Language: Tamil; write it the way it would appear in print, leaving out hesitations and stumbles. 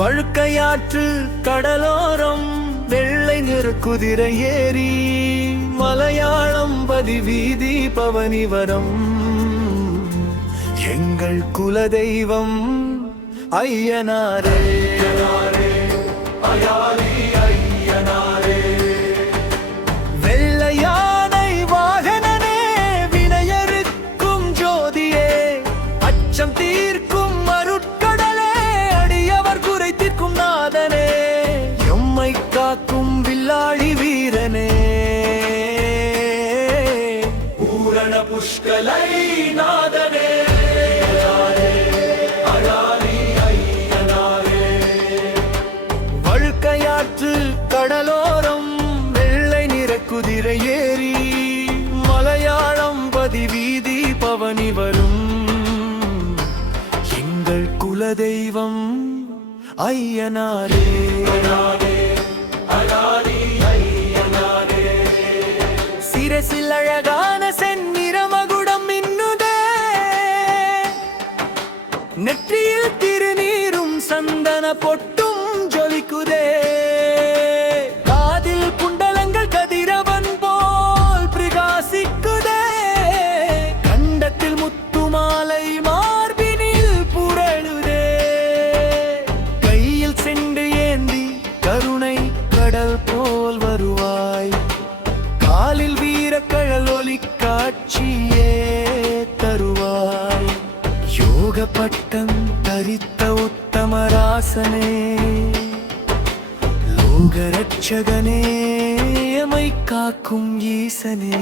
வழுக்கையாற்று கடலோரம் வெள்ளை நிற குதிரை ஏறி மலையாளம் பதிவீதி பவனிவரம் எங்கள் குலதெய்வம் ஐயனாரே அயாலி ஐயனாரே. வெள்ளையானை வாகனனே வினையறுக்கும் ஜோதியே அச்சம் தீர்க்கும் அருட்கடலே அடியவர் குறை தீர்க்கும் நாதனே எம்மை காக்கும் வில்லாளி வீரனே பூரண புஷ்கலை நாதனே கடலோரம் வெள்ளை நிற குதிரை ஏறி மலையாளம் பதிவீதி பவனி வரும் எங்கள் குலதெய்வம் ஐயனாரே. சிரசில் அழகான செந்நிற மகுடம் மின்னுதே நெற்றியில் திருநீரும் சந்தன பொட்டும் ஜொலிக்குதே கடல் போல் வருவாய் காலில் வீரக்கழல் ஒலி காட்சியே தருவாய் யோக பட்டம் தரித்த உத்தமராசனே லோக ரட்சகனே எமை காக்கும் ஈசனே.